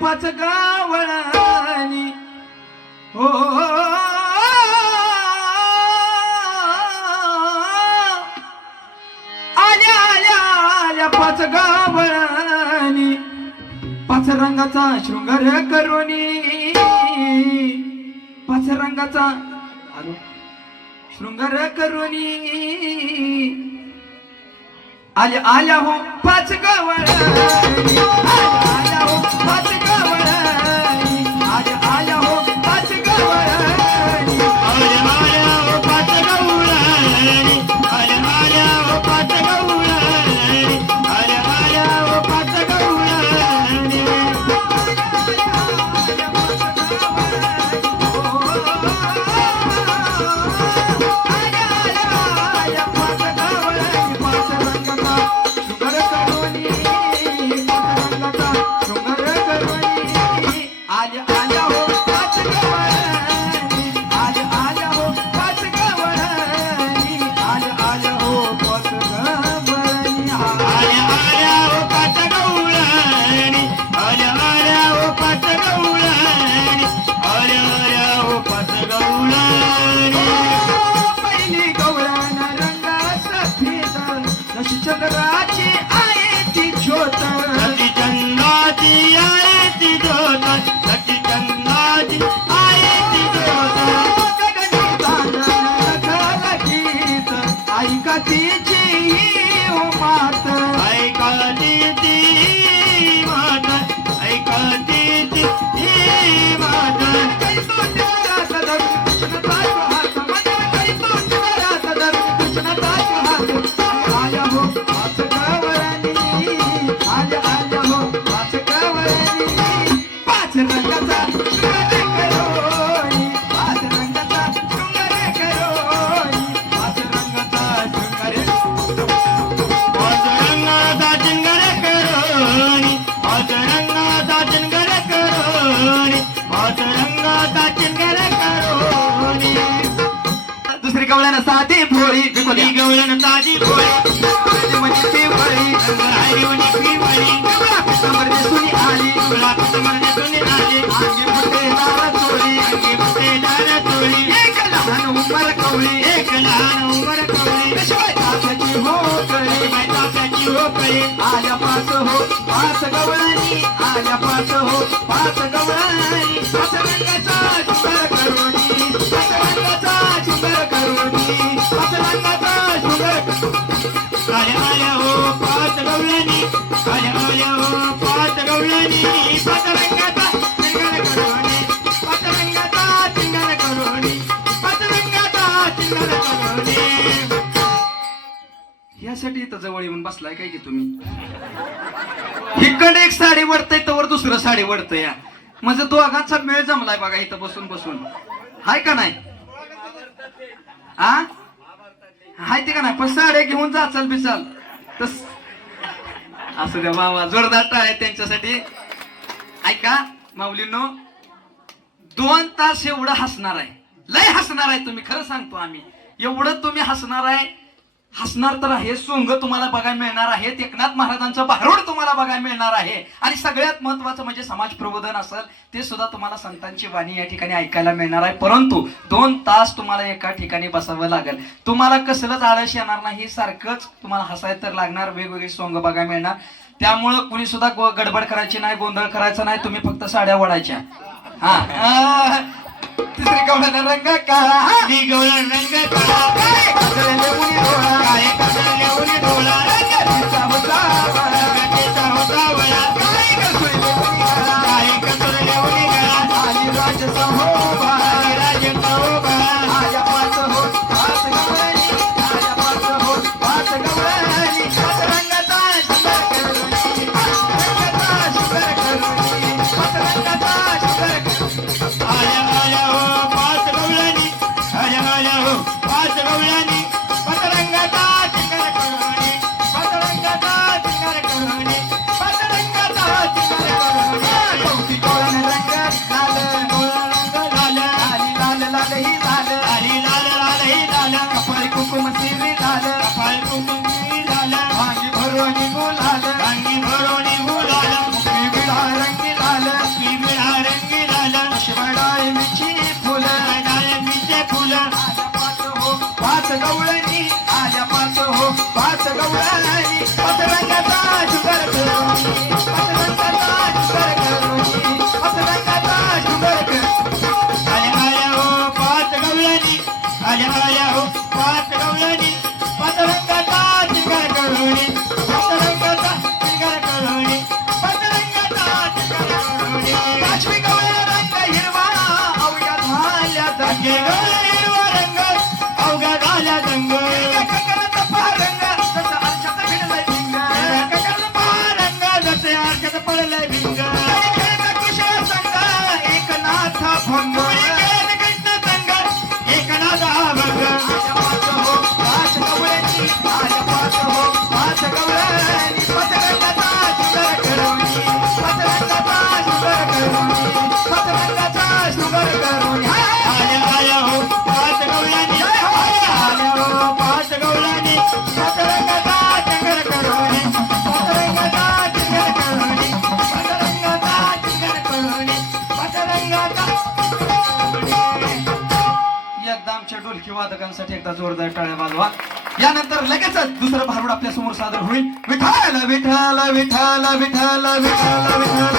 पाच गावळणी हो आल्या आल्या आल्या पाच गावळणी पाच रंगाचा शृंगार करोनी पाच रंगाचा शृंगार करोनी आल्या आल्या हो पाच गावळणी आल्या हो पाच गावळणी आल्या आल्या हो पाच गावळणी आल्या आल्या हो पाच गावळणी आल्या आल्या हो पाच गावळणी आल्या आल्या हो पाच गावळणी चंद्राची आहे ती ज्योत सती चंद्राची आहे ती ज्योत सती चंद्राची आहे ती ज्योत गीत ऐका तिची हो मात ऐका तिची मात ऐका तिची मात दुसरी गवळ्यानं साधी भोळी विकोली गवळण ताजी भोळी म्हणजे ती भोळी आई म्हणे ती भोळी समोर दिसून आली तुला समोर दिसून आली अंगी फुटे दार चोळी अंगी फुटे दार चोळी एक लहान उमर कवळी एक लहान उमर कवळी शिवाय तात्याची हो कळी मैदानाची हो कळी आल्या पाच हो पाच गवळणी आल्या पाच हो पाच गवळणी पाच रंगाचा शुगर करोनी पाच रंगाचा शुगर करोनी पाच रंगाचा शुगर आल्या आल्या हो पाच गवळणी आल्या आल्या हो पाच गवळणी पाच रंगाचा चिंगण करोनी पाच रंगाचा चिंगण करोनी पाच रंगाचा चिंगण करोनी यासाठी इथं जवळ येऊन बसलाय काय की तुम्ही इकडे एक साडी वडतय तर दुसरं साडी वडतय या म्हणजे दोघांचा मेळ जमलाय बघा इथं बसून बसून हाय का नाही आ हाय ते का नाही पण साड्या घेऊन जाचाल बिचाल तस असं द्या मामा जोरदार आहे त्यांच्यासाठी ऐका माऊलींनो 2 तास एवढं हसणार आहे लय हसणार आहे तुम्ही खरं सांगतो आम्ही एवढं तुम्ही हसणार आहे हसणार तर आहे सोंग तुम्हाला बघायला मिळणार आहे एकनाथ महाराजांचं भारूड तुम्हाला बघायला मिळणार आहे आणि सगळ्यात महत्वाचं म्हणजे समाज प्रबोधन असेल ते सुद्धा तुम्हाला संतांची वाणी या ठिकाणी ऐकायला मिळणार आहे परंतु 2 तास तुम्हाला एका ठिकाणी बसावं लागेल तुम्हाला कसलंच आळस येणार नाही सारखंच तुम्हाला हसायला तर लागणार वेगवेगळी सोंग बघायला मिळणार त्यामुळं कुणी सुद्धा गडबड करायची नाही गोंधळ करायचा नाही तुम्ही फक्त साड्या वडायच्या हा तिसरी गवळण रंग काळा ती गवळण रंग काळा काय कजरले उनी डोळा काय कजरले उनी डोळा रंगाचा होता रंगाचा होता वळा काय कसुरले उनी गळा काय कजरले उनी गळा आली राजसा हो आई राजचा हो गळा आल्या पाच हो पाच गवळणी आल्या पाच हो पाच गवळणी पाच रंगाचा शुगर करोनी रंगाचा शुगर करोनी पाच रंगाचा शुगर करोनी आल्या आल्या हो पाच गवळणी आल्या आल्या हो पाच गवळणी पतरंगाचा चिंगर करोनी पतरंगाचा चिंगर करोनी पतरंगाचा चिंगर करोनी कौती कोण रंग लाल डोळा रंग झाला आली लाल लाल ही लाल आली लाल लाल ही झाला कपाळी कुकुम सिरी लाल कपाळ कुंकुमी झाला भांगी भरोनी गुलाल अंगी भरोणी गुलाल मुखी विळा रंगी लाल ढोलकी वादकांसाठी एकदा जोरदार टाळ्या वाजवा. यानंतर लगेचच दुसरं भारूड आपल्या समोर सादर होईल. विठाल विठाल विठाल विठाल विठाल विठाल